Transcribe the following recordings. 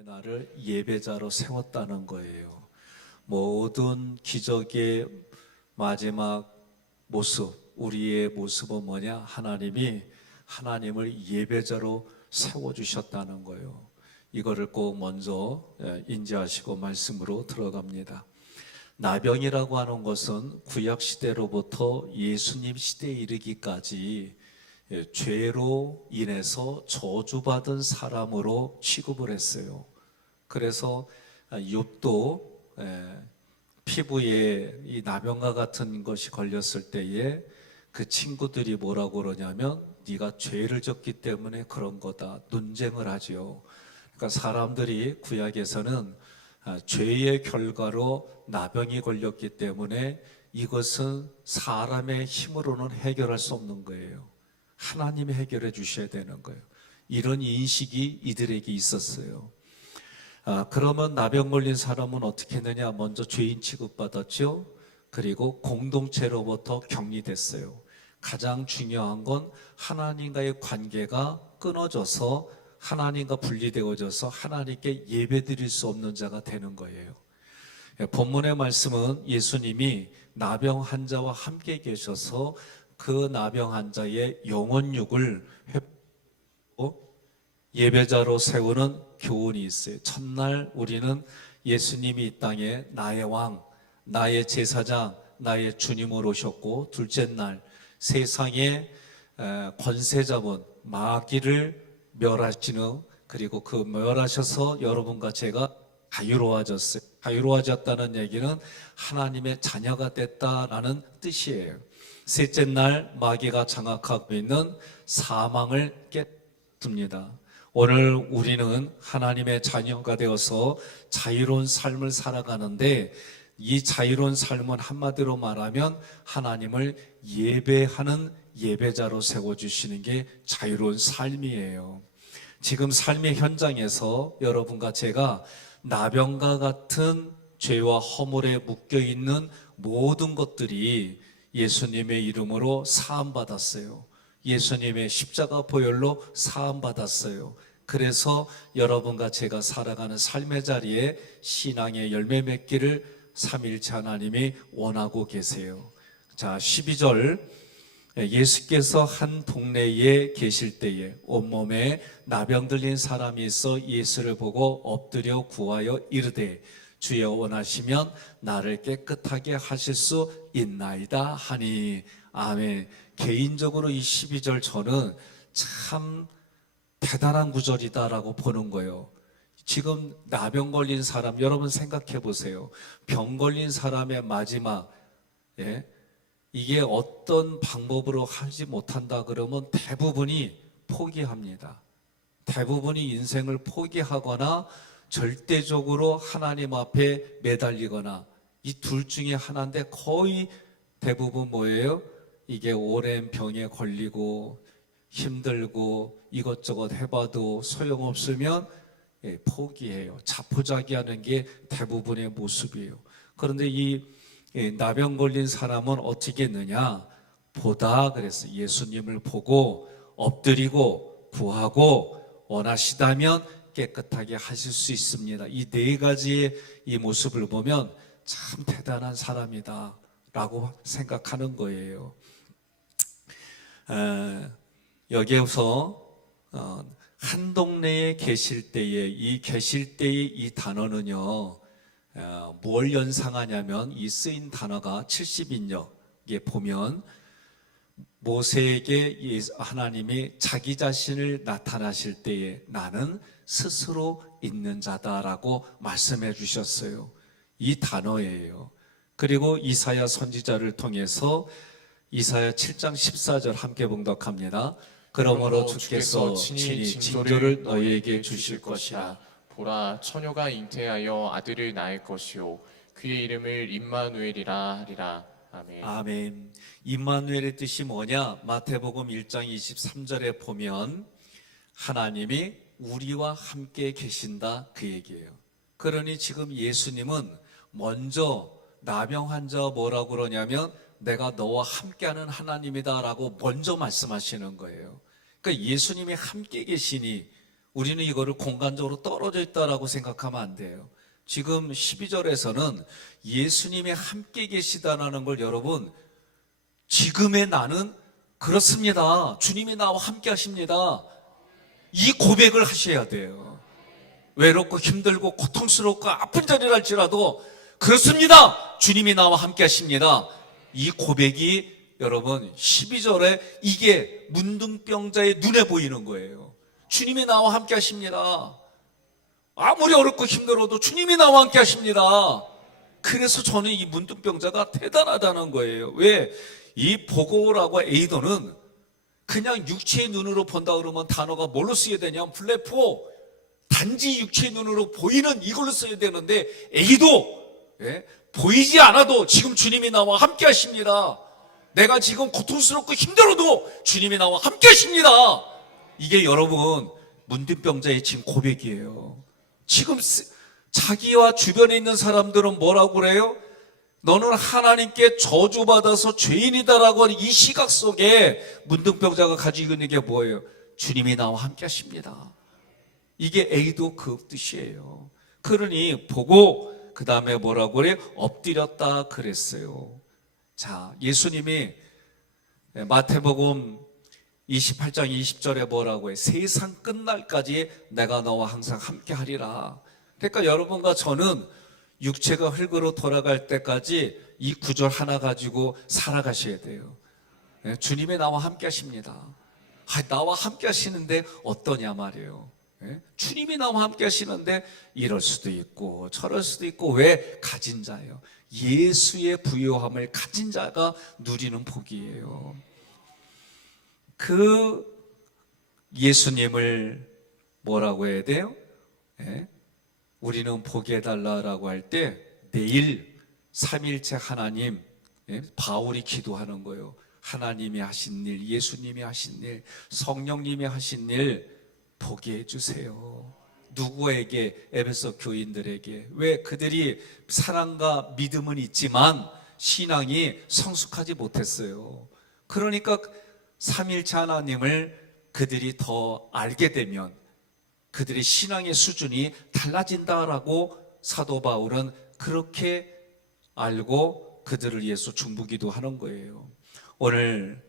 하나님의 나를 예배자로 세웠다는 거예요. 모든 기적의 마지막 모습, 우리의 모습은 뭐냐? 하나님을 예배자로 세워주셨다는 거예요. 이거를 꼭 먼저 인지하시고 말씀으로 들어갑니다. 나병이라고 하는 것은 구약시대로부터 예수님 시대에 이르기까지 죄로 인해서 저주받은 사람으로 취급을 했어요. 그래서 욥도 피부에 이 나병과 같은 것이 걸렸을 때에 그 친구들이 뭐라고 그러냐면 네가 죄를 졌기 때문에 그런 거다, 논쟁을 하죠. 그러니까 사람들이 구약에서는 죄의 결과로 나병이 걸렸기 때문에 이것은 사람의 힘으로는 해결할 수 없는 거예요. 하나님이 해결해 주셔야 되는 거예요. 이런 인식이 이들에게 있었어요. 그러면 나병 걸린 사람은 어떻게 했느냐? 먼저 죄인 취급받았죠. 그리고 공동체로부터 격리됐어요. 가장 중요한 건 하나님과의 관계가 끊어져서 하나님과 분리되어져서 하나님께 예배드릴 수 없는 자가 되는 거예요. 본문의 말씀은 예수님이 나병 환자와 함께 계셔서 그 나병 환자의 영혼육을 회복하고 예배자로 세우는 교훈이 있어요. 첫날 우리는 예수님이 이 땅에 나의 왕, 나의 제사장, 나의 주님으로 오셨고, 둘째 날 세상의 권세 잡은 마귀를 멸하시는, 그리고 그 멸하셔서 여러분과 제가 자유로워졌어요. 자유로워졌다는 얘기는 하나님의 자녀가 됐다라는 뜻이에요. 셋째 날 마귀가 장악하고 있는 사망을 깼습니다. 오늘 우리는 하나님의 자녀가 되어서 자유로운 삶을 살아가는데, 이 자유로운 삶은 한마디로 말하면 하나님을 예배하는 예배자로 세워주시는 게 자유로운 삶이에요. 지금 삶의 현장에서 여러분과 제가 나병과 같은 죄와 허물에 묶여있는 모든 것들이 예수님의 이름으로 사함받았어요. 예수님의 십자가 보혈로 사함받았어요. 그래서 여러분과 제가 살아가는 삶의 자리에 신앙의 열매 맺기를 삼위일체 하나님이 원하고 계세요. 자, 12절, 예수께서 한 동네에 계실 때에 온몸에 나병 들린 사람이 있어 예수를 보고 엎드려 구하여 이르되 주여 원하시면 나를 깨끗하게 하실 수 있나이다 하니. 아멘. 개인적으로 이 12절 저는 참 대단한 구절이다라고 보는 거예요. 지금 나병 걸린 사람, 여러분 생각해 보세요. 병 걸린 사람의 마지막, 이게 어떤 방법으로 하지 못한다 그러면 대부분이 포기합니다. 대부분이 인생을 포기하거나 절대적으로 하나님 앞에 매달리거나, 이 둘 중에 하나인데 거의 대부분 뭐예요? 이게 오랜 병에 걸리고 힘들고 이것저것 해봐도 소용없으면 포기해요. 자포자기하는 게 대부분의 모습이에요. 그런데 이 나병 걸린 사람은 어떻게 했느냐? 보다 그랬어요. 예수님을 보고 엎드리고 구하고 원하시다면 깨끗하게 하실 수 있습니다. 이 네 가지의 이 모습을 보면 참 대단한 사람이다 라고 생각하는 거예요. 여기에서 한 동네에 계실 때에, 이 계실 때의 이 단어는요, 뭘 연상하냐면 이 쓰인 단어가 70인역에 보면 모세에게 하나님이 자기 자신을 나타나실 때에 나는 스스로 있는 자다라고 말씀해 주셨어요. 이 단어예요. 그리고 이사야 선지자를 통해서 이사야 7장 14절 함께 봉독합니다. 그러므로 주께서 친히 징조를 너희에게 주실 것이라. 보라, 처녀가 잉태하여 아들을 낳을 것이요 그의 이름을 임마누엘이라 하리라. 아멘. 아멘. 임마누엘의 뜻이 뭐냐? 마태복음 1장 23절에 보면 하나님이 우리와 함께 계신다 그 얘기예요. 그러니 지금 예수님은 먼저 나병 환자와 뭐라고 그러냐면 내가 너와 함께하는 하나님이다 라고 먼저 말씀하시는 거예요. 그러니까 예수님이 함께 계시니 우리는 이거를 공간적으로 떨어져 있다라고 생각하면 안 돼요. 지금 12절에서는 예수님이 함께 계시다라는 걸 여러분, 지금의 나는 그렇습니다. 주님이 나와 함께 하십니다. 이 고백을 하셔야 돼요. 외롭고 힘들고 고통스럽고 아픈 자리랄지라도 그렇습니다. 주님이 나와 함께 하십니다. 이 고백이 여러분 12절에 이게 문둥병자의 눈에 보이는 거예요. 주님이 나와 함께 하십니다. 아무리 어렵고 힘들어도 주님이 나와 함께 하십니다. 그래서 저는 이 문둥병자가 대단하다는 거예요. 왜? 이 보고라고 에이도는 그냥 육체의 눈으로 본다 그러면 단어가 뭘로 쓰여야 되냐면 블레포, 단지 육체의 눈으로 보이는 이걸로 써야 되는데 에이도, 예? 보이지 않아도 지금 주님이 나와 함께 하십니다. 내가 지금 고통스럽고 힘들어도 주님이 나와 함께 하십니다. 이게 여러분 문둥병자의 지금 고백이에요. 지금 자기와 주변에 있는 사람들은 뭐라고 그래요? 너는 하나님께 저주받아서 죄인이다라고 하는 이 시각 속에 문둥병자가 가지고 있는 게 뭐예요? 주님이 나와 함께 하십니다. 이게 에이도 그 뜻이에요. 그러니 보고 그 다음에 뭐라고 그래요? 엎드렸다 그랬어요. 자, 예수님이 마태복음 28장 20절에 뭐라고 해요? 세상 끝날까지 내가 너와 항상 함께 하리라. 그러니까 여러분과 저는 육체가 흙으로 돌아갈 때까지 이 구절 하나 가지고 살아가셔야 돼요. 주님이 나와 함께 하십니다. 나와 함께 하시는데 어떠냐 말이에요. 주님이 나와 함께 하시는데 이럴 수도 있고 저럴 수도 있고 왜? 가진 자예요. 예수의 부요함을 가진 자가 누리는 복이에요. 그 예수님을 뭐라고 해야 돼요? 우리는 보게 해달라고 할 때 내일 삼일체 하나님, 바울이 기도하는 거예요. 하나님이 하신 일, 예수님이 하신 일, 성령님이 하신 일 보게 해주세요. 누구에게? 에베소 교인들에게. 왜? 그들이 사랑과 믿음은 있지만 신앙이 성숙하지 못했어요. 그러니까 삼일체 하나님을 그들이 더 알게 되면 그들의 신앙의 수준이 달라진다라고 사도 바울은 그렇게 알고 그들을 위해서 중보기도하는 거예요. 오늘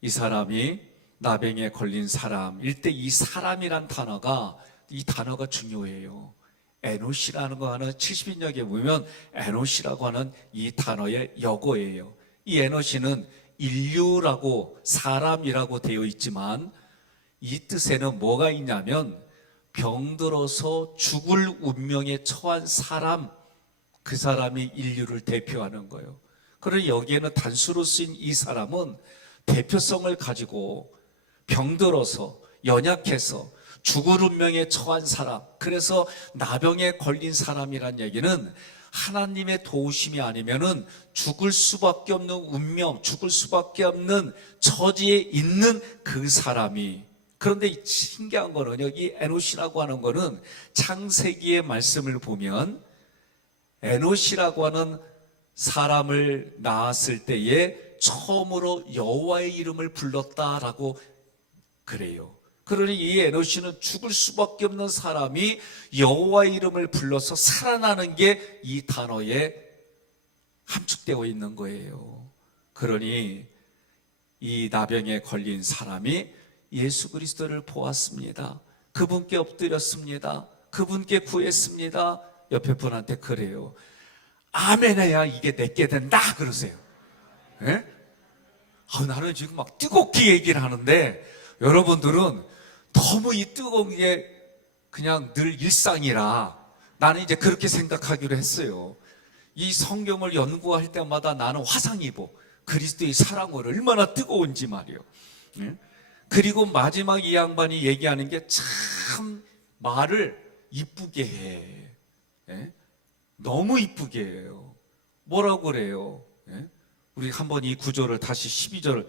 이 사람이 나병에 걸린 사람일 때 이 사람이란 단어가 이 단어가 중요해요. 에노시라는 거 하는 70인역에 보면 에노시라고 하는 이 단어의 역어예요. 이 에노시는 인류라고 사람이라고 되어 있지만 이 뜻에는 뭐가 있냐면 병들어서 죽을 운명에 처한 사람, 그 사람이 인류를 대표하는 거예요. 그러니 여기에는 단수로 쓰인 이 사람은 대표성을 가지고 병들어서 연약해서 죽을 운명에 처한 사람, 그래서 나병에 걸린 사람이란 얘기는 하나님의 도우심이 아니면은 죽을 수밖에 없는 운명, 죽을 수밖에 없는 처지에 있는 그 사람이. 그런데 신기한 거는 여기 에노시라고 하는 거는 창세기의 말씀을 보면 에노시라고 하는 사람을 낳았을 때에 처음으로 여호와의 이름을 불렀다라고 그래요. 그러니 이 에노시는 죽을 수밖에 없는 사람이 여호와의 이름을 불러서 살아나는 게 이 단어에 함축되어 있는 거예요. 그러니 이 나병에 걸린 사람이 예수 그리스도를 보았습니다. 그분께 엎드렸습니다. 그분께 구했습니다. 옆에 분한테 그래요. 아멘해야 이게 내게 된다 그러세요. 예? 나는 지금 막 뜨겁게 얘기를 하는데 여러분들은 너무 이 뜨거운 게 그냥 늘 일상이라 나는 이제 그렇게 생각하기로 했어요. 이 성경을 연구할 때마다 나는 화상 입어. 그리스도의 사랑을 얼마나 뜨거운지 말이에요. 그리고 마지막 이 양반이 얘기하는 게 참 말을 이쁘게 해. 너무 이쁘게 해요. 뭐라고 그래요? 우리 한번 이 구절을 다시 12절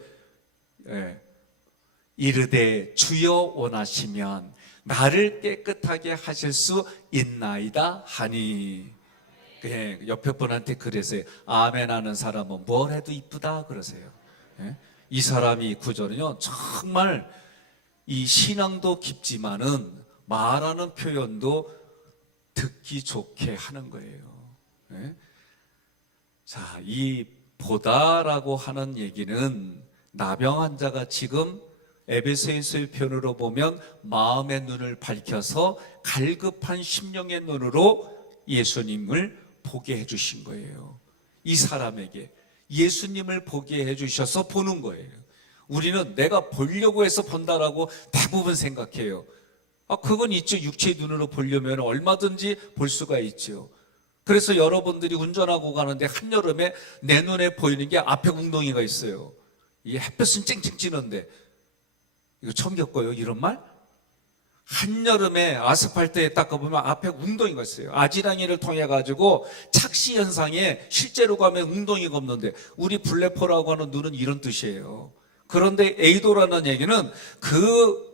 이르되 주여 원하시면 나를 깨끗하게 하실 수 있나이다 하니. 옆에 분한테 그러세요. 아멘 하는 사람은 뭘 해도 이쁘다 그러세요. 이 사람이 이 구절은요 정말 이 신앙도 깊지만은 말하는 표현도 듣기 좋게 하는 거예요. 예? 자, 이 보다라고 하는 얘기는 나병 환자가 지금 에베소서의 표현으로 보면 마음의 눈을 밝혀서 갈급한 심령의 눈으로 예수님을 보게 해주신 거예요. 이 사람에게 예수님을 보게 해주셔서 보는 거예요. 우리는 내가 보려고 해서 본다라고 대부분 생각해요. 그건 있죠. 육체의 눈으로 보려면 얼마든지 볼 수가 있죠. 그래서 여러분들이 운전하고 가는데 한여름에 내 눈에 보이는 게 앞에 웅덩이가 있어요. 이 햇볕은 쨍쨍 찌는데, 이거 처음 겪어요, 이런 말? 한여름에 아스팔트에 닦아보면 앞에 웅덩이가 있어요. 아지랑이를 통해 가지고 착시 현상에 실제로 가면 웅덩이가 없는데, 우리 블랙홀라고 하는 눈은 이런 뜻이에요. 그런데 에이도라는 얘기는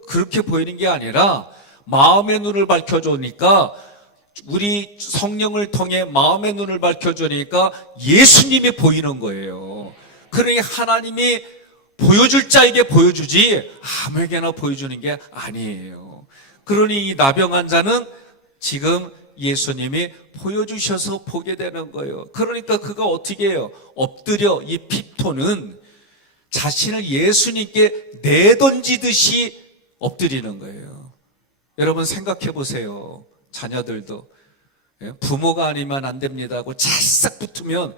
그렇게 보이는 게 아니라 마음의 눈을 밝혀주니까, 우리 성령을 통해 마음의 눈을 밝혀주니까 예수님이 보이는 거예요. 그러니 하나님이 보여줄 자에게 보여주지 아무에게나 보여주는 게 아니에요. 그러니 이 나병 환자는 지금 예수님이 보여주셔서 보게 되는 거예요. 그러니까 그가 어떻게 해요? 엎드려, 이 핍토는 자신을 예수님께 내던지듯이 엎드리는 거예요. 여러분 생각해 보세요. 자녀들도 부모가 아니면 안 됩니다 하고 찰싹 붙으면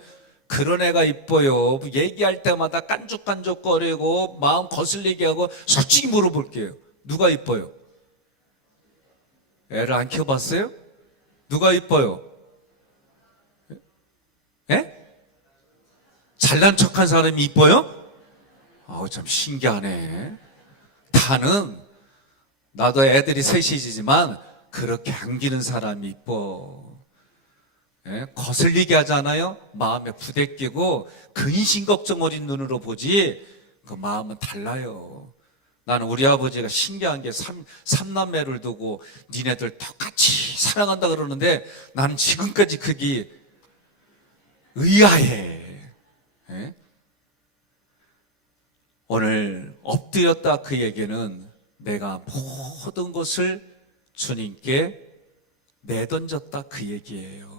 그런 애가 이뻐요. 얘기할 때마다 깐죽깐죽거리고 마음 거슬리게 하고. 솔직히 물어볼게요. 누가 이뻐요? 애를 안 키워봤어요? 누가 이뻐요? 예? 잘난 척한 사람이 이뻐요? 참 신기하네. 다는 나도 애들이 셋이지만 그렇게 안기는 사람이 이뻐. 예? 거슬리게 하잖아요. 마음에 부대끼고 근심 걱정 어린 눈으로 보지 그 마음은 달라요. 나는 우리 아버지가 신기한 게 삼남매를 두고 니네들 똑같이 사랑한다 그러는데 나는 지금까지 그게 의아해. 예? 오늘 엎드렸다 그 얘기는 내가 모든 것을 주님께 내던졌다 그 얘기예요.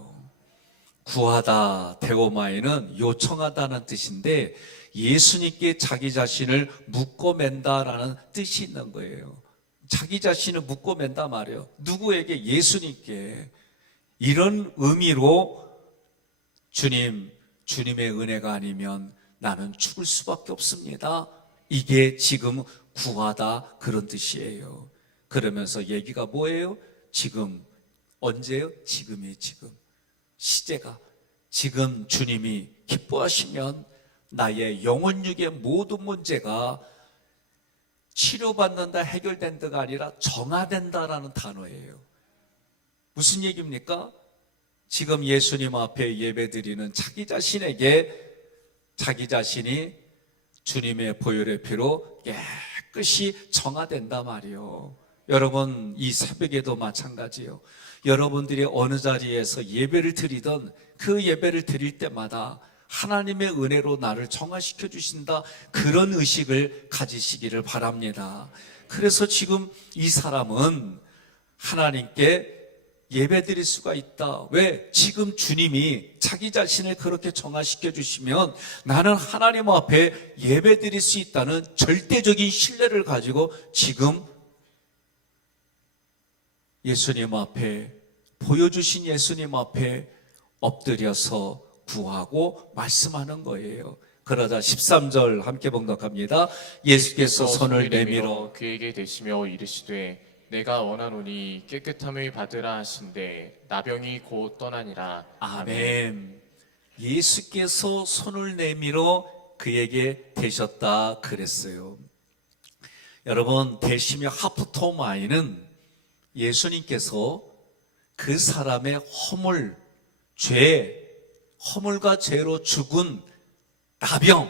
구하다 데오마에는 요청하다는 뜻인데 예수님께 자기 자신을 묶어맨다라는 뜻이 있는 거예요. 자기 자신을 묶어맨다 말이에요. 누구에게? 예수님께. 이런 의미로 주님의 은혜가 아니면 나는 죽을 수밖에 없습니다. 이게 지금 구하다 그런 뜻이에요. 그러면서 얘기가 뭐예요? 지금. 언제요? 지금이에요. 지금. 시제가 지금 주님이 기뻐하시면 나의 영혼육의 모든 문제가 치료받는다, 해결된다가 아니라 정화된다라는 단어예요. 무슨 얘기입니까? 지금 예수님 앞에 예배드리는 자기 자신에게 자기 자신이 주님의 보혈의 피로 깨끗이 정화된다 말이요. 여러분 이 새벽에도 마찬가지예요. 여러분들이 어느 자리에서 예배를 드리던 그 예배를 드릴 때마다 하나님의 은혜로 나를 정화시켜 주신다, 그런 의식을 가지시기를 바랍니다. 그래서 지금 이 사람은 하나님께 예배 드릴 수가 있다. 왜? 지금 주님이 자기 자신을 그렇게 정화시켜 주시면 나는 하나님 앞에 예배 드릴 수 있다는 절대적인 신뢰를 가지고 지금 예수님 앞에, 보여주신 예수님 앞에 엎드려서 구하고 말씀하는 거예요. 그러자 13절 함께 봉독합니다. 예수께서 손을 내밀어 그에게 대시며 이르시되 내가 원하노니 깨끗함을 받으라 하신대 나병이 곧 떠나니라. 아멘. 예수께서 손을 내밀어 그에게 대셨다 그랬어요. 여러분, 대시며 하프토마이는 예수님께서 그 사람의 허물, 허물과 죄로 죽은 나병,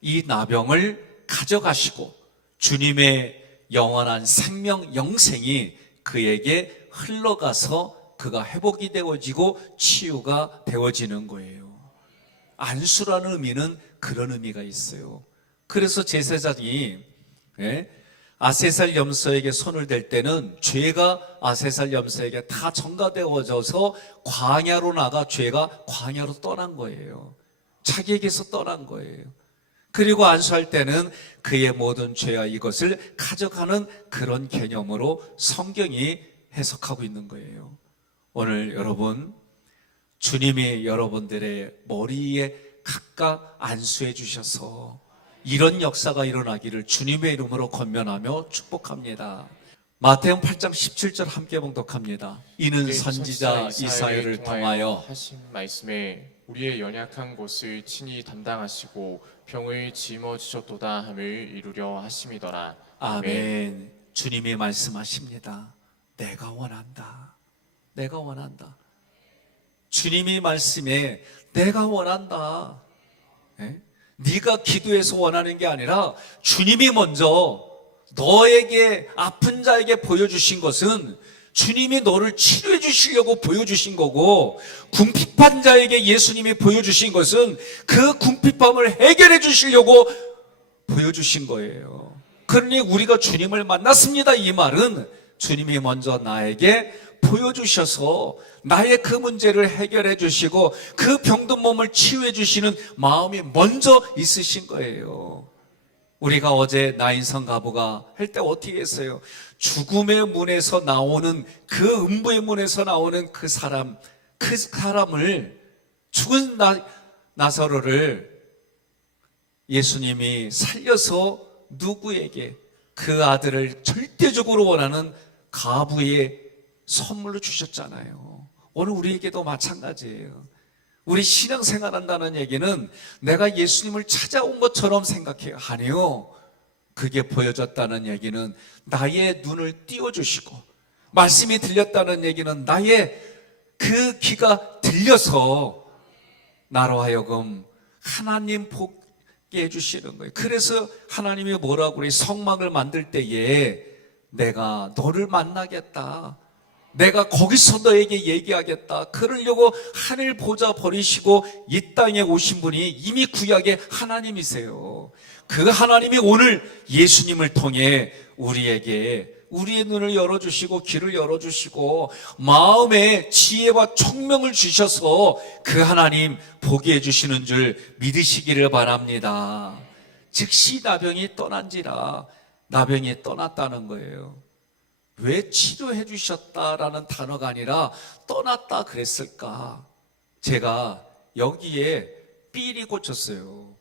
이 나병을 가져가시고 주님의 영원한 생명, 영생이 그에게 흘러가서 그가 회복이 되어지고 치유가 되어지는 거예요. 안수라는 의미는 그런 의미가 있어요. 그래서 제사장이 아세살 염소에게 손을 댈 때는 죄가 아세살 염소에게 다 전가되어져서 광야로 나가 죄가 광야로 떠난 거예요. 자기에게서 떠난 거예요. 그리고 안수할 때는 그의 모든 죄와 이것을 가져가는 그런 개념으로 성경이 해석하고 있는 거예요. 오늘 여러분, 주님이 여러분들의 머리에 각각 안수해 주셔서 이런 역사가 일어나기를 주님의 이름으로 권면하며 축복합니다. 마태복음 8장 17절 함께 봉독합니다. 이는 선지자 이사야를 통하여 하신 말씀에 우리의 연약한 것을 친히 담당하시고 병을 짊어 지셨도다 함을 이루려 하심이더라. 아멘. 주님이 말씀하십니다. 내가 원한다. 내가 원한다. 주님이 말씀에 내가 원한다. 예? 네가 기도해서 원하는 게 아니라 주님이 먼저 너에게 아픈 자에게 보여주신 것은 주님이 너를 치료해 주시려고 보여주신 거고, 궁핍한 자에게 예수님이 보여주신 것은 그 궁핍함을 해결해 주시려고 보여주신 거예요. 그러니 우리가 주님을 만났습니다, 이 말은 주님이 먼저 나에게 보여주셔서 나의 그 문제를 해결해 주시고 그 병든 몸을 치유해 주시는 마음이 먼저 있으신 거예요. 우리가 어제 나인성 가부가 할 때 어떻게 했어요? 죽음의 문에서 나오는 그 음부의 문에서 나오는 그 사람을 죽은 나사로를 예수님이 살려서 누구에게? 그 아들을 절대적으로 원하는 가부의 선물로 주셨잖아요. 오늘 우리에게도 마찬가지예요. 우리 신앙생활 한다는 얘기는 내가 예수님을 찾아온 것처럼 생각해요. 아니요. 그게 보여졌다는 얘기는 나의 눈을 띄워주시고, 말씀이 들렸다는 얘기는 나의 그 귀가 들려서 나로 하여금 하나님 보게 해주시는 거예요. 그래서 하나님이 뭐라고 그래요? 성막을 만들 때에 내가 너를 만나겠다, 내가 거기서 너에게 얘기하겠다, 그러려고 하늘 보좌 버리시고 이 땅에 오신 분이 이미 구약의 하나님이세요. 그 하나님이 오늘 예수님을 통해 우리에게 우리의 눈을 열어주시고 귀를 열어주시고 마음에 지혜와 총명을 주셔서 그 하나님 보게 해주시는 줄 믿으시기를 바랍니다. 즉시 나병이 떠난지라. 나병이 떠났다는 거예요. 왜 치료해 주셨다라는 단어가 아니라 떠났다 그랬을까? 제가 여기에 삘이 꽂혔어요.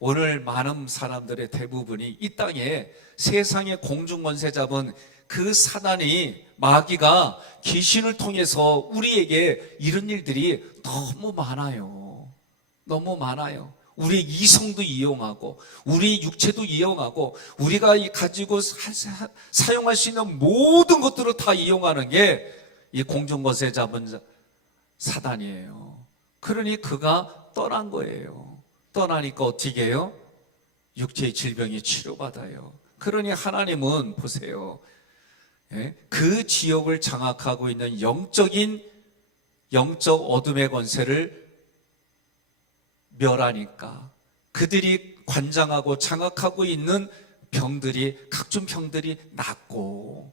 오늘 많은 사람들의 대부분이 이 땅에 세상의 공중권세 잡은 그 사단이, 마귀가 귀신을 통해서 우리에게 이런 일들이 너무 많아요. 너무 많아요. 우리 이성도 이용하고 우리 육체도 이용하고 우리가 가지고 사용할 수 있는 모든 것들을 다 이용하는 게 이 공중권세 잡은 사단이에요. 그러니 그가 떠난 거예요. 떠나니까 어떻게 해요? 육체의 질병이 치료받아요. 그러니 하나님은 보세요. 그 지역을 장악하고 있는 영적 어둠의 권세를 멸하니까 그들이 관장하고 장악하고 있는 병들이, 각종 병들이 낫고,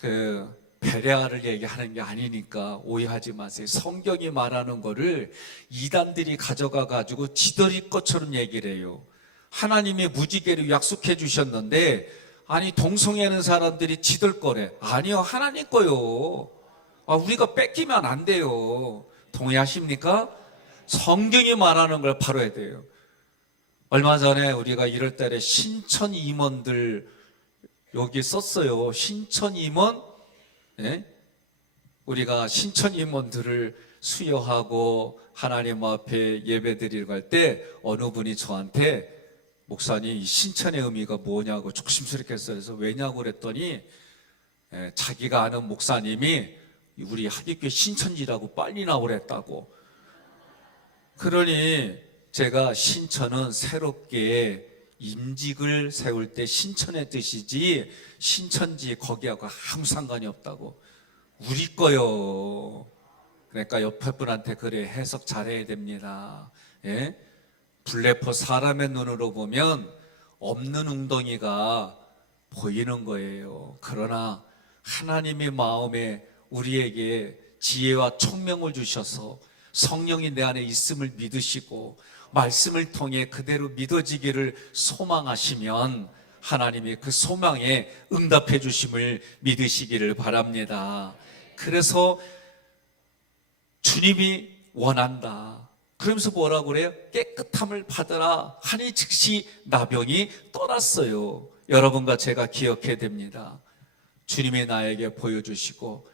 그 베레아를 얘기하는 게 아니니까 오해하지 마세요. 성경이 말하는 거를 이단들이 가져가 가지고 지더리 것처럼 얘기를 해요. 하나님이 무지개를 약속해 주셨는데, 아니 동성애하는 사람들이 지들 거래. 아니요, 하나님 거요. 우리가 뺏기면 안 돼요. 동의하십니까? 성경이 말하는 걸 바로 해야 돼요. 얼마 전에 우리가 1월 달에 신천 임원들 여기 썼어요. 신천 임원, 우리가 신천 임원들을 수여하고 하나님 앞에 예배드리러 갈 때 어느 분이 저한테, 목사님 이 신천의 의미가 뭐냐고 조심스럽게 했어요. 그래서 왜냐고 그랬더니 자기가 아는 목사님이 우리 하객교회 신천지라고 빨리 나오랬다고. 그러니 제가 신천은 새롭게 임직을 세울 때 신천의 뜻이지 신천지 거기하고 아무 상관이 없다고. 우리 거요. 그러니까 옆에 분한테 그래 해석 잘해야 됩니다. 블레포 사람의 눈으로 보면 없는 웅덩이가 보이는 거예요. 그러나 하나님의 마음에 우리에게 지혜와 총명을 주셔서 성령이 내 안에 있음을 믿으시고 말씀을 통해 그대로 믿어지기를 소망하시면 하나님이 그 소망에 응답해 주심을 믿으시기를 바랍니다. 그래서 주님이 원한다. 그러면서 뭐라고 그래요? 깨끗함을 받으라 하니 즉시 나병이 떠났어요. 여러분과 제가 기억해야 됩니다. 주님이 나에게 보여주시고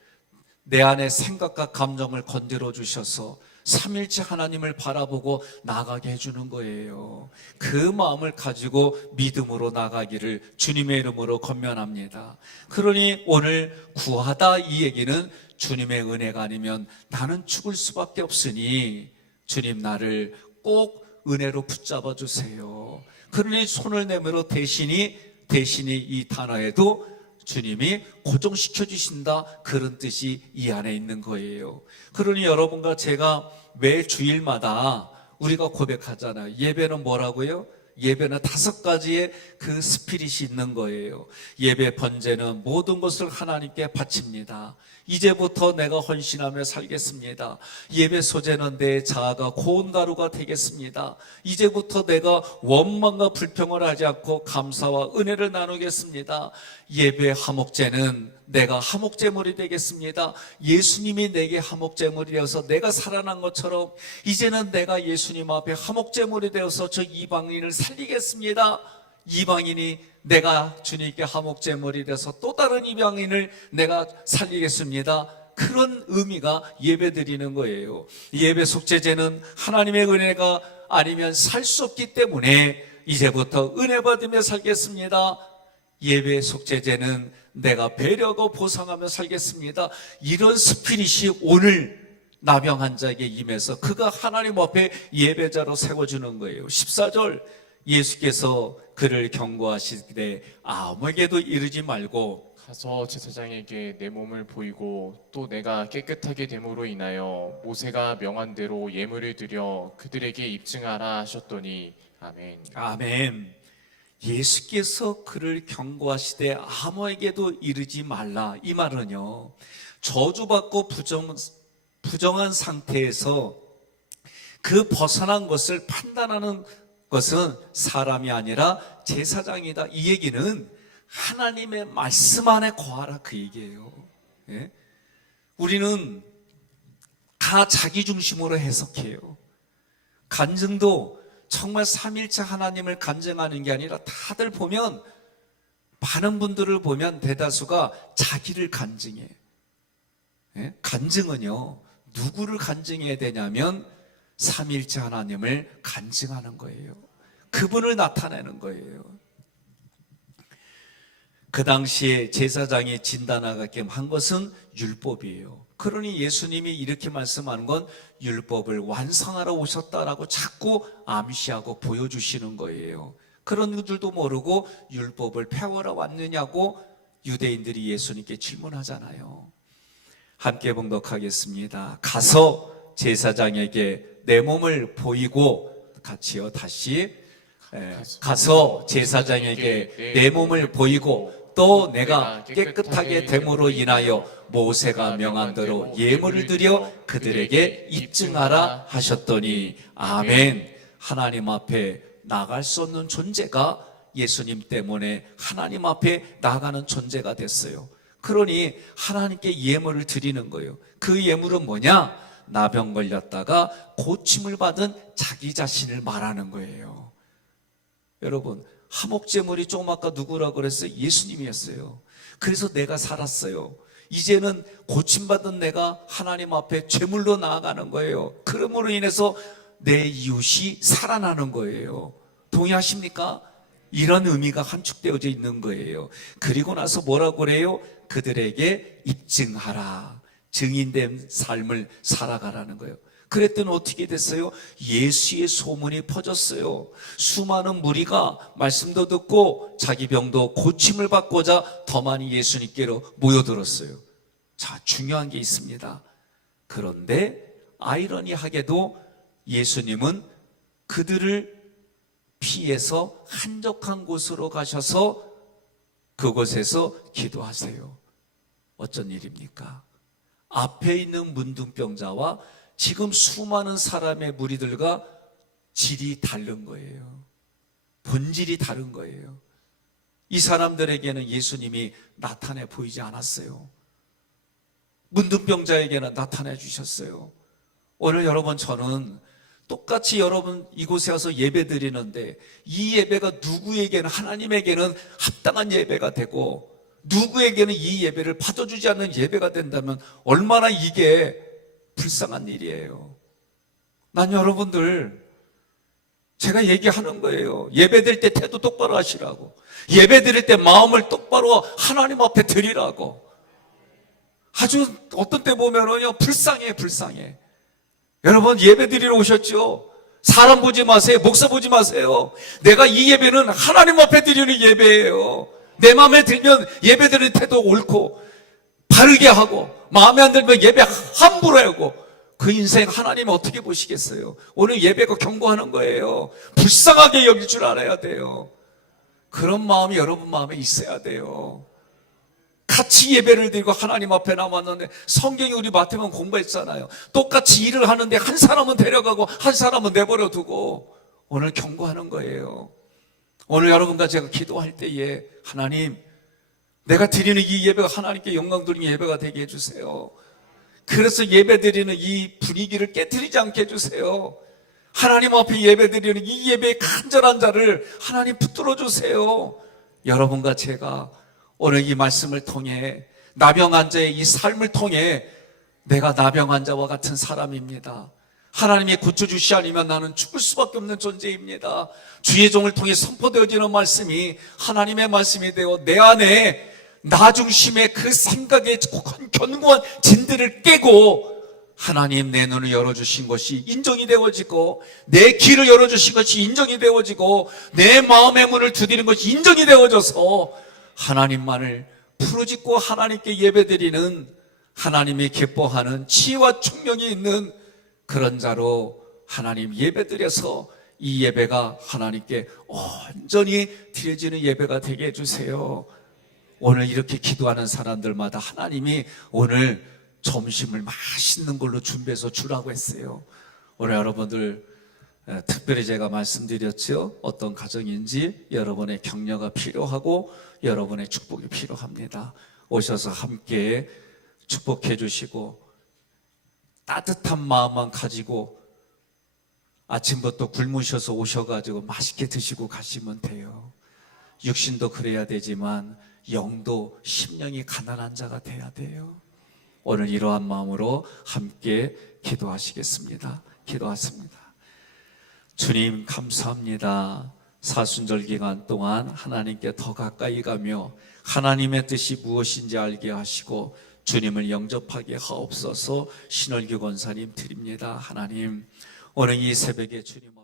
내 안의 생각과 감정을 건드려 주셔서 삼일째 하나님을 바라보고 나가게 해주는 거예요. 그 마음을 가지고 믿음으로 나가기를 주님의 이름으로 권면합니다. 그러니 오늘 구하다 이 얘기는 주님의 은혜가 아니면 나는 죽을 수밖에 없으니 주님 나를 꼭 은혜로 붙잡아 주세요. 그러니 손을 내밀어 대신이 이 단어에도 주님이 고정시켜 주신다, 그런 뜻이 이 안에 있는 거예요. 그러니 여러분과 제가 매 주일마다 우리가 고백하잖아요. 예배는 뭐라고요? 예배는 5가지의 그 스피릿이 있는 거예요. 예배 번제는 모든 것을 하나님께 바칩니다. 이제부터 내가 헌신하며 살겠습니다. 예배 소제는 내 자아가 고운 가루가 되겠습니다. 이제부터 내가 원망과 불평을 하지 않고 감사와 은혜를 나누겠습니다. 예배 화목제는 내가 화목제물이 되겠습니다. 예수님이 내게 화목제물이 되어서 내가 살아난 것처럼 이제는 내가 예수님 앞에 화목제물이 되어서 저 이방인을 살리겠습니다. 이방인이 내가 주님께 화목제물이 돼서 또 다른 이방인을 내가 살리겠습니다. 그런 의미가 예배 드리는 거예요. 예배 속죄제는 하나님의 은혜가 아니면 살 수 없기 때문에 이제부터 은혜 받으며 살겠습니다. 예배 속죄제는 내가 배려하고 보상하며 살겠습니다. 이런 스피릿이 오늘 나병 환자에게 임해서 그가 하나님 앞에 예배자로 세워주는 거예요. 14절 예수께서 그를 경고하시되 아무에게도 이르지 말고 가서 제사장에게 내 몸을 보이고 또 내가 깨끗하게 됨으로 인하여 모세가 명한 대로 예물을 드려 그들에게 입증하라 하셨더니 아멘. 아멘. 예수께서 그를 경고하시되 아무에게도 이르지 말라. 이 말은요, 저주받고 부정한 상태에서 그 벗어난 것을 판단하는 것은 사람이 아니라 제사장이다. 이 얘기는 하나님의 말씀 안에 거하라, 그 얘기예요. 예? 우리는 다 자기 중심으로 해석해요. 간증도 정말 삼일째 하나님을 간증하는 게 아니라 다들 보면, 많은 분들을 보면 대다수가 자기를 간증해. 예? 간증은요, 누구를 간증해야 되냐면 삼일째 하나님을 간증하는 거예요. 그분을 나타내는 거예요. 그 당시에 제사장이 진단하게 한 것은 율법이에요. 그러니 예수님이 이렇게 말씀하는 건 율법을 완성하러 오셨다라고 자꾸 암시하고 보여주시는 거예요. 그런 줄도 모르고 율법을 배우러 왔느냐고 유대인들이 예수님께 질문하잖아요. 함께 봉독하겠습니다. 가서 제사장에게 내 몸을 보이고, 같이요, 다시. 가서 제사장에게 내 몸을 보이고 또 내가 깨끗하게 됨으로 인하여 모세가 명한 대로 예물을 드려 그들에게 입증하라 하셨더니 아멘. 하나님 앞에 나갈 수 없는 존재가 예수님 때문에 하나님 앞에 나가는 존재가 됐어요. 그러니 하나님께 예물을 드리는 거예요. 그 예물은 뭐냐? 나병 걸렸다가 고침을 받은 자기 자신을 말하는 거예요. 여러분, 화목제물이 조금 아까 누구라고 그랬어요? 예수님이었어요. 그래서 내가 살았어요. 이제는 고침받은 내가 하나님 앞에 제물로 나아가는 거예요. 그러므로 인해서 내 이웃이 살아나는 거예요. 동의하십니까? 이런 의미가 함축되어져 있는 거예요. 그리고 나서 뭐라고 그래요? 그들에게 입증하라. 증인된 삶을 살아가라는 거예요. 그랬더니 어떻게 됐어요? 예수의 소문이 퍼졌어요. 수많은 무리가 말씀도 듣고 자기 병도 고침을 받고자 더 많이 예수님께로 모여들었어요. 자, 중요한 게 있습니다. 그런데 아이러니하게도 예수님은 그들을 피해서 한적한 곳으로 가셔서 그곳에서 기도하세요. 어쩐 일입니까? 앞에 있는 문둥병자와 지금 수많은 사람의 무리들과 질이 다른 거예요. 본질이 다른 거예요. 이 사람들에게는 예수님이 나타내 보이지 않았어요. 문둥병자에게는 나타내 주셨어요. 오늘 여러분, 저는 똑같이 여러분 이곳에 와서 예배 드리는데 이 예배가 누구에게는, 하나님에게는 합당한 예배가 되고 누구에게는 이 예배를 받아주지 않는 예배가 된다면 얼마나 이게 불쌍한 일이에요. 난 여러분들, 제가 얘기하는 거예요. 예배 드릴 때 태도 똑바로 하시라고. 예배 드릴 때 마음을 똑바로 하나님 앞에 드리라고. 아주 어떤 때 보면은요, 불쌍해. 여러분, 예배 드리러 오셨죠? 사람 보지 마세요. 목사 보지 마세요. 내가 이 예배는 하나님 앞에 드리는 예배예요. 내 마음에 들면 예배 드리는 태도 옳고 바르게 하고, 마음에 안 들면 예배 함부로 하고, 그 인생 하나님 어떻게 보시겠어요? 오늘 예배가 경고하는 거예요. 불쌍하게 여길 줄 알아야 돼요. 그런 마음이 여러분 마음에 있어야 돼요. 같이 예배를 드리고 하나님 앞에 남았는데, 성경이 우리 마태복음 공부했잖아요. 똑같이 일을 하는데 한 사람은 데려가고 한 사람은 내버려 두고. 오늘 경고하는 거예요. 오늘 여러분과 제가 기도할 때에 하나님, 내가 드리는 이 예배가 하나님께 영광 돌리는 예배가 되게 해주세요. 그래서 예배 드리는 이 분위기를 깨트리지 않게 해주세요. 하나님 앞에 예배 드리는 이 예배의 간절한 자를 하나님 붙들어 주세요. 여러분과 제가 오늘 이 말씀을 통해, 나병 자의 이 삶을 통해, 내가 나병 자와 같은 사람입니다. 하나님이 고쳐주시 아니면 나는 죽을 수밖에 없는 존재입니다. 주의 종을 통해 선포되어지는 말씀이 하나님의 말씀이 되어 내 안에 나 중심의 그 생각의 견고한 진들을 깨고, 하나님 내 눈을 열어주신 것이 인정이 되어지고, 내 귀를 열어주신 것이 인정이 되어지고, 내 마음의 문을 두드리는 것이 인정이 되어져서 하나님만을 부르짖고 하나님께 예배드리는, 하나님이 기뻐하는 지혜와 총명이 있는 그런 자로 하나님 예배드려서 이 예배가 하나님께 온전히 드려지는 예배가 되게 해주세요. 오늘 이렇게 기도하는 사람들마다 하나님이 오늘 점심을 맛있는 걸로 준비해서 주라고 했어요. 오늘 여러분들, 특별히 제가 말씀드렸죠. 어떤 가정인지 여러분의 격려가 필요하고 여러분의 축복이 필요합니다. 오셔서 함께 축복해 주시고, 따뜻한 마음만 가지고 아침부터 굶으셔서 오셔가지고 맛있게 드시고 가시면 돼요. 육신도 그래야 되지만 영도, 심령이 가난한 자가 돼야 돼요. 오늘 이러한 마음으로 함께 기도하시겠습니다. 기도하십니다. 주님, 감사합니다. 사순절 기간 동안 하나님께 더 가까이 가며 하나님의 뜻이 무엇인지 알게 하시고 주님을 영접하게 하옵소서. 신월규 권사님 드립니다. 하나님, 오늘 이 새벽에 주님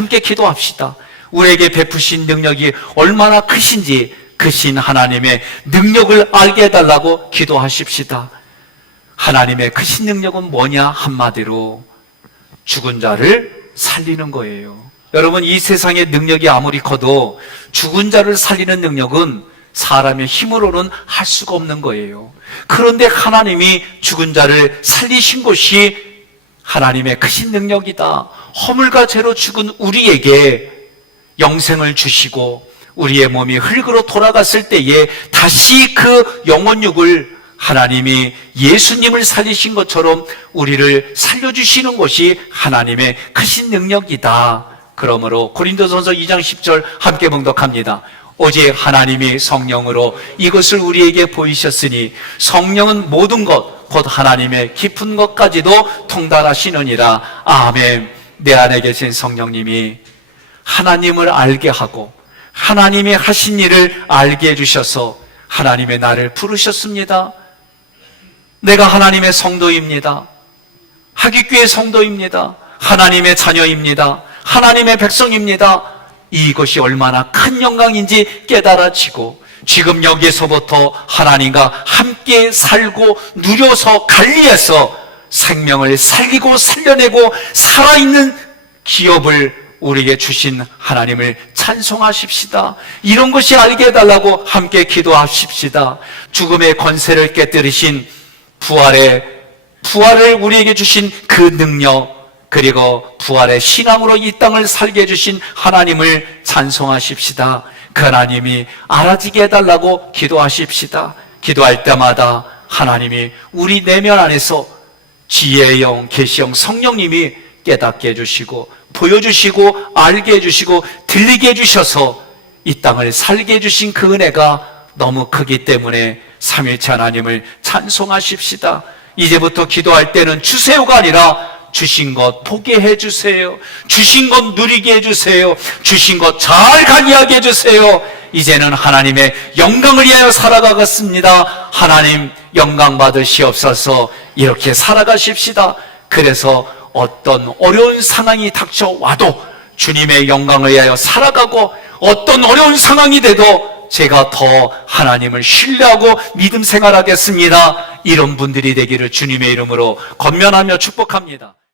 함께 기도합시다. 우리에게 베푸신 능력이 얼마나 크신지 크신 하나님의 능력을 알게 해달라고 기도하십시다. 하나님의 크신 능력은 뭐냐? 한마디로 죽은 자를 살리는 거예요. 여러분, 이 세상의 능력이 아무리 커도 죽은 자를 살리는 능력은 사람의 힘으로는 할 수가 없는 거예요. 그런데 하나님이 죽은 자를 살리신 것이 하나님의 크신 능력이다. 허물과 죄로 죽은 우리에게 영생을 주시고 우리의 몸이 흙으로 돌아갔을 때에 다시 그 영혼육을 하나님이 예수님을 살리신 것처럼 우리를 살려주시는 것이 하나님의 크신 능력이다. 그러므로 고린도전서 2장 10절 함께 봉독합니다. 오직 하나님이 성령으로 이것을 우리에게 보이셨으니 성령은 모든 것 곧 하나님의 깊은 것까지도 통달하시느니라. 아멘. 내 안에 계신 성령님이 하나님을 알게 하고 하나님이 하신 일을 알게 해주셔서 하나님의 나를 부르셨습니다. 내가 하나님의 성도입니다. 하깃교회 성도입니다. 하나님의 자녀입니다. 하나님의 백성입니다. 이것이 얼마나 큰 영광인지 깨달아지고 지금 여기에서부터 하나님과 함께 살고 누려서 관리해서 생명을 살리고 살려내고 살아있는 기업을 우리에게 주신 하나님을 찬송하십시다. 이런 것이 알게 해달라고 함께 기도하십시다. 죽음의 권세를 깨뜨리신 부활을 우리에게 주신 그 능력, 그리고 부활의 신앙으로 이 땅을 살게 해주신 하나님을 찬송하십시다. 그 하나님이 알아지게 해달라고 기도하십시다. 기도할 때마다 하나님이 우리 내면 안에서 지혜의 영, 계시 영, 성령님이 깨닫게 해주시고 보여주시고 알게 해주시고 들리게 해주셔서 이 땅을 살게 해주신 그 은혜가 너무 크기 때문에 삼위일체 하나님을 찬송하십시다. 이제부터 기도할 때는 주세요가 아니라 주신 것 보게 해주세요. 주신 것 누리게 해주세요. 주신 것 잘 관리하게 해주세요. 이제는 하나님의 영광을 위하여 살아가겠습니다. 하나님 영광 받으시옵소서. 이렇게 살아가십시다. 그래서 어떤 어려운 상황이 닥쳐와도 주님의 영광을 위하여 살아가고 어떤 어려운 상황이 돼도 제가 더 하나님을 신뢰하고 믿음 생활하겠습니다. 이런 분들이 되기를 주님의 이름으로 권면하며 축복합니다.